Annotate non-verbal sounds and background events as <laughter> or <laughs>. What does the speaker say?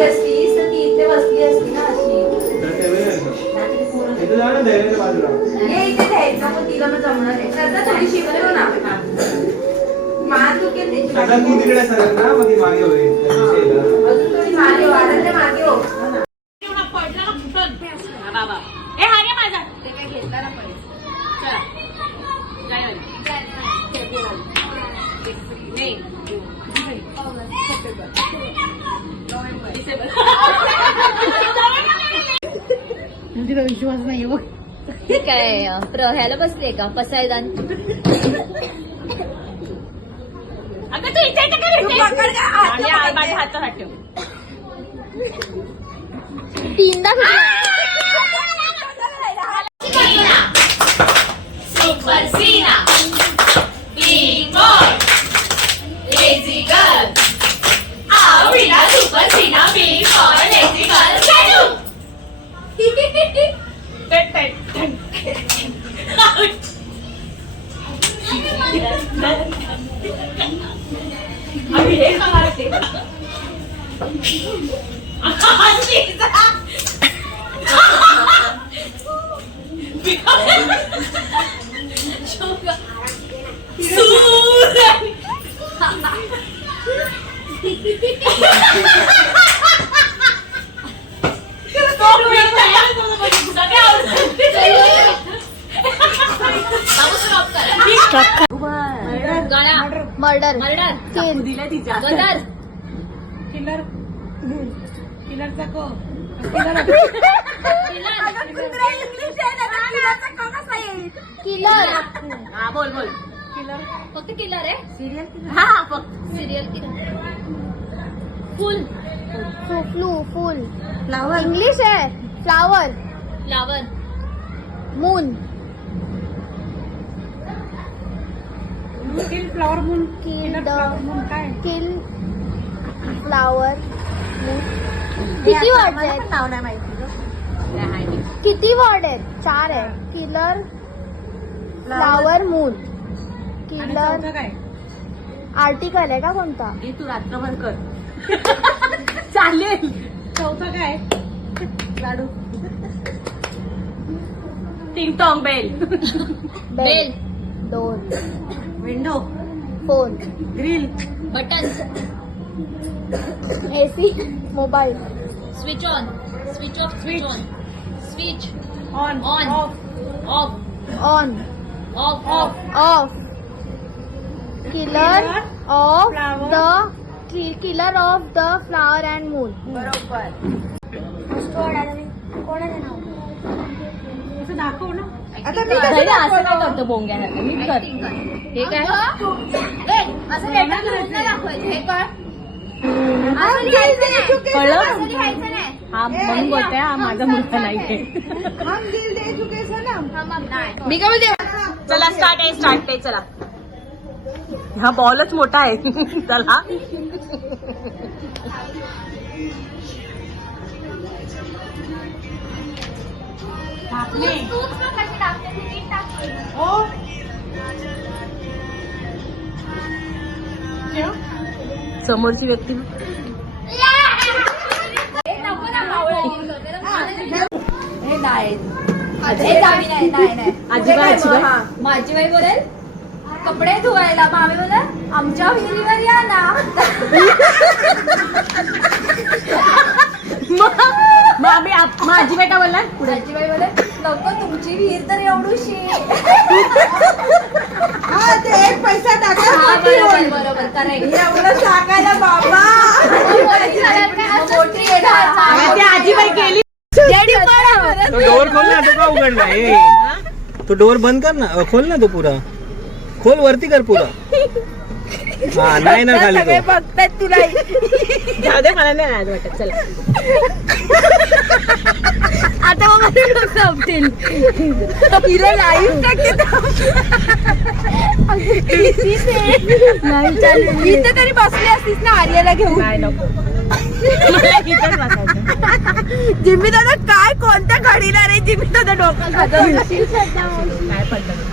असतीस तर ती इथे बसली असती ना अशी. इथं जा ना धैर्याच्या बाजूला ये इथे द्यायचं मग तिला मग जमणार आहे सरता थोडी शिकलो ना. मान दुखेल त्याची आता तू तिकडे सरक ना मग ती मागे होईल. अजून थोडी मागे आराध्या मागे हो. काय ह्याला बसले का? पसायदान तीनदा super Cena big boy lazy girl आवडीला super Cena big boy lazy girl खेळू आम्ही हे खाणार ते. <laughs> <laughs> मर्डर. मर्डर. किल गदर <laughs> किलर हा बोल बोल. फक्त किलर आहे. सिरियल हा फक्त. Serial killer. Full flu full flower English आहे. Flower flower moon kill flower moon kill moon काय? किल फ्लावर किती वर्ड आहेत? नाव नाही माहिती किती वर्ड आहेत? चार आहे किलर फ्लावर मून किलर काय? आर्टिकल आहे का कोणता? तू रात्रभर कर. <laughs> चालेल. चौथं काय? लाडू. टिंग टॉंग बेल बेल दोन window phone grill button AC mobile. Switch on switch off switch on. Switch on. On off off on off off off killer off Flower. The killer of the flower and moon बरोबर. असं दाखव ना आता मी असं काय करतो कर हे काय? ए, असं लेटर लिहून नाही दाखवायचं? हे कर. असं लिहायचं नाही. कळलं? असं लिहायचं नाही. हा म्हणून बोलते हा माझा मुलगा नाहीये हम दिल दे चुके सनम हा मग नाही. मी काय म्हणते चला स्टार्ट आहे स्टार्ट आहे चला. हा बॉलच मोठा आहे. <laughs> चला. ओ समोरची व्यक्ती. हे <laughs> नाही. हे हे? हा. माझी बाई बोलेल कपडे धुवायला. बोलेल आमच्या विहिरीवर या ना. <laughs> मग आम्ही आप- मग आजीबाई काय बोलणार माझी बाई बोले नको तुमची विहीर तर एवढूशी. हा ते एक पैसा टाका हा, बरोबर बरोबर करेक्ट एवढं सांगायला बाबा. मोठी ती आजीबाई गेली तो डोर खोल ना तो का उघडला ए तो डोर बंद कर ना खोल ना तो पुरा. खोल वरती कर पुरा. हा नाही ना खाली तो. बघतात तुला. जाऊ दे मला नाही आज वाटत. चला. आता मग माझे लाईव्ह नाही इथे तरी बसली असतीस ना आर्याला घेऊन. नको. जिम्मी दादा काय कोणत्या घडीला रे जिम्मी दादा डोकं खातं काय पडलं?